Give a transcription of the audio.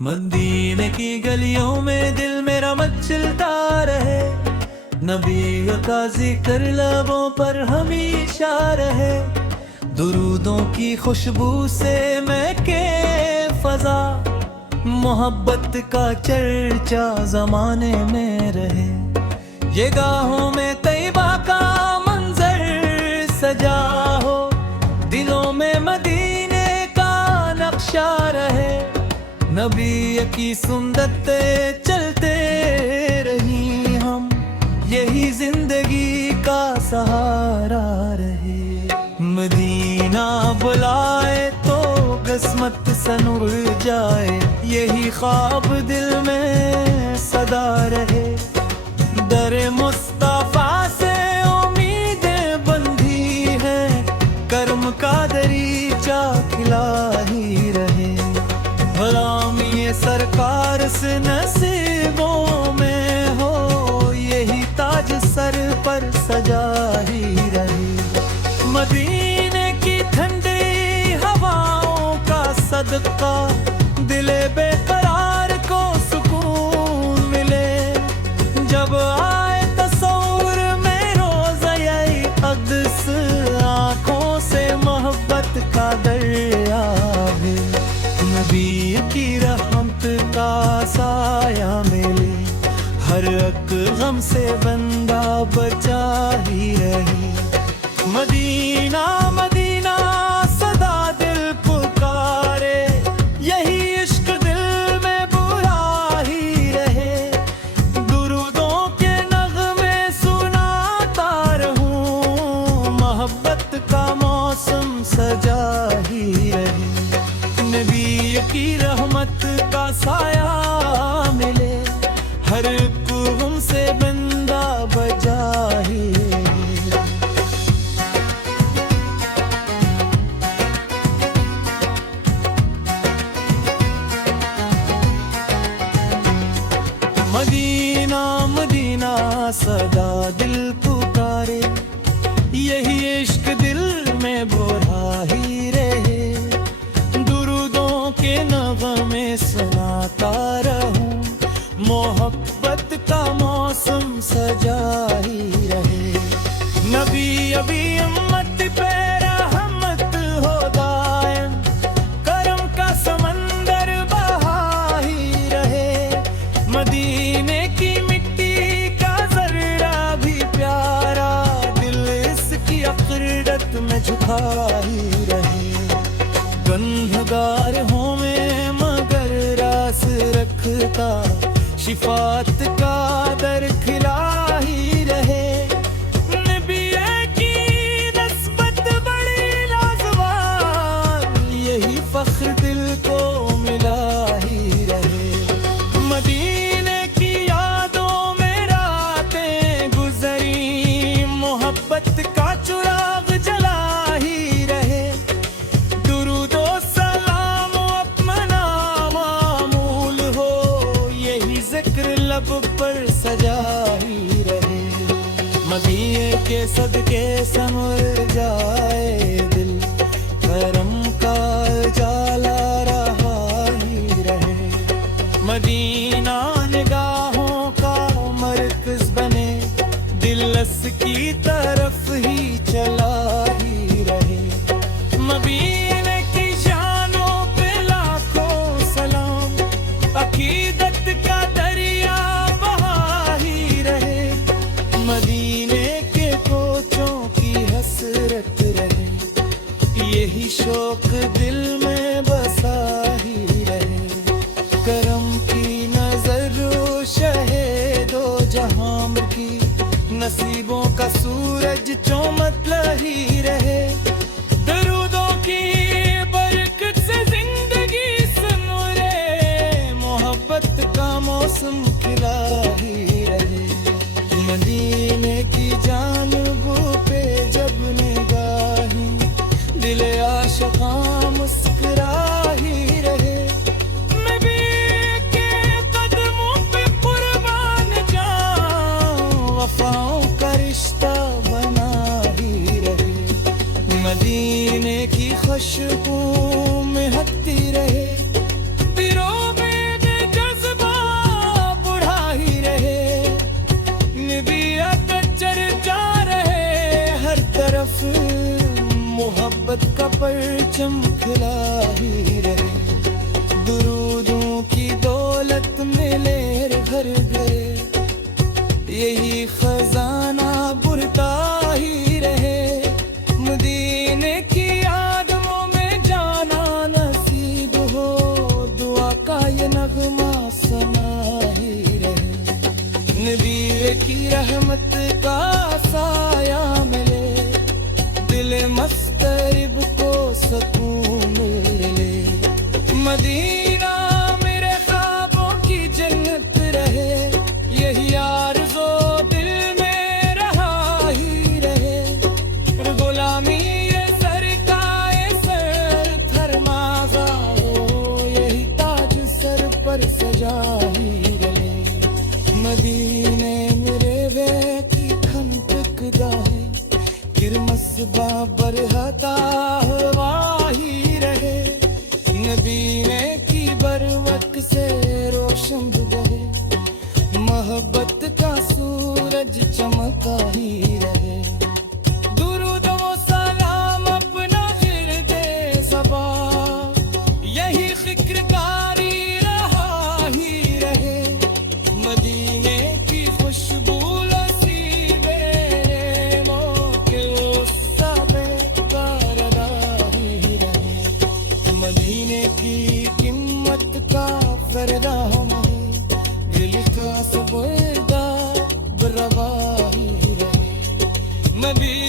مدینے کی گلیوں میں دل میرا مچلتا رہے، نبی کا ذکر لبوں پر ہمیشہ رہے، درودوں کی خوشبو سے مہکے فضا، محبت کا چرچا زمانے میں رہے، یہ گاہوں میں طیبہ کا منظر سجا ہو، دلوں میں مدینے کا نقشہ رہے، نبی کی سنت چلتے رہی ہم، یہی زندگی کا سہارا رہے، مدینہ بلائے تو قسمت سنور جائے، یہی خواب دل میں صدا رہے، در مصطفیٰ سے امیدیں بندھی ہیں، کرم کا دریچہ کھلا ہی رہے، غلامی سرکار سے نصیبوں میں ہو، یہی تاج سر پر سجا ہی رہے، مدینے کی ٹھنڈی ہواؤں کا صدقہ، دل بے قرار کو سکون ملے، جب آئے تصور میں روضہ اقدس، آنکھوں سے محبت کا دریا ہے، نبی کی رحمت کا سایہ ملے، ہر ایک غم سے بندہ بچا ہی رہے، مدینہ مدینہ صدا دل پکارے، یہی عشق دل میں برا ہی رہے، درودوں کے نغمے سناتا رہوں، محبت کا موسم سجا ہی رہے، نبی کی رحمت کا سایہ ملے، ہر ایک غم سے بندہ بچا ہی رہے، مدینہ مدینہ صدا دل پکارے، یہی عشق دل میں برا ہی رہے، درودوں کے نغمے سناتا رہوں، محبت کا موسم سجا ہی رہے، نبی ابھی امت پہ رحمت ہو دائم، کرم کا سمندر بہا ہی رہے، مدینے کی مٹی کا ذرہ بھی پیارا، دل اس کی عقیدت میں جھکا ہی رہے، گنہگار ہوں میں مگر راس رکھتا، شفاعت کا در کھلا ہی رہے، نبی کی نسبت بڑی لازوال، یہی فخر دل کو ملا ہی رہے، مدینے کی یادوں میں راتیں گزری، محبت کا چراغ جلا ہی رہے، درود و سلام اپنا معمول ہو، یہی ذکر لب پر سجا ہی رہے، مدینے کے صدقے سنور جائے دل، کرم کا اجالا رہا ہی رہے، مدینہ نگاہوں کا مرکز بنے، دل اس کی طرف ہی چلا ہی رہے، مدینے کی جانوں پہ لاکھوں سلام، عقیدت کا دریا بہا ہی رہے، مدینے کے کوچوں کی حسرت رہے، یہی شوق دل میں بسا ہی رہے، کرم کی نظر شہد و جہاں کی، نصیبوں کا سورج چومت ہی رہے، درودوں کی برکت سے زندگی سنورے، محبت کا موسم کھلا ہی رہے، مدینے کی جانبوں پہ جب نگاہیں، دل عاشقاں مسکرا ہی رہے، نبی کے قدموں پہ قربان جاؤں، وفاؤں کا رشتہ بنا ہی رہے، مدینے کی خوشبو مہکتی رہے، دلوں میں پرچم کھلا ہی رہے، درودوں کی دولت ملے گھر گھر، یہی خزانہ بڑھتا ہی رہے، مدینے کی آدموں میں جانا نصیب ہو، دعا کا یہ نغمہ سنا ہی رہے، نبی کی رحمت کا سایہ ملے، دل مضطرب کو سکون ملے، مدینہ میرے خوابوں کی جنت رہے، یہی آرزو دل میں رہا ہی رہے، غلامی یہ سر کا سر تھرمازا ہو، یہی تاج سر پر سجا ہی رہے، مدینے میرے وے کی کھن ٹکدا ہے، کرمس بابر ہتا ہوا ہی رہے، نبینے کی بروق سے روشن رہے، محبت کا سورج چمکا ہی رہے، درود و سلام اپنا گرد زباں، یہی فکر کاری رہا ہی رہے، مدینے کی خوشبو نصیب ہی رہے، مدینے کی قیمت کا فردہ ہمیں، دل کا سبردہ بروا ہی رہے، مدینے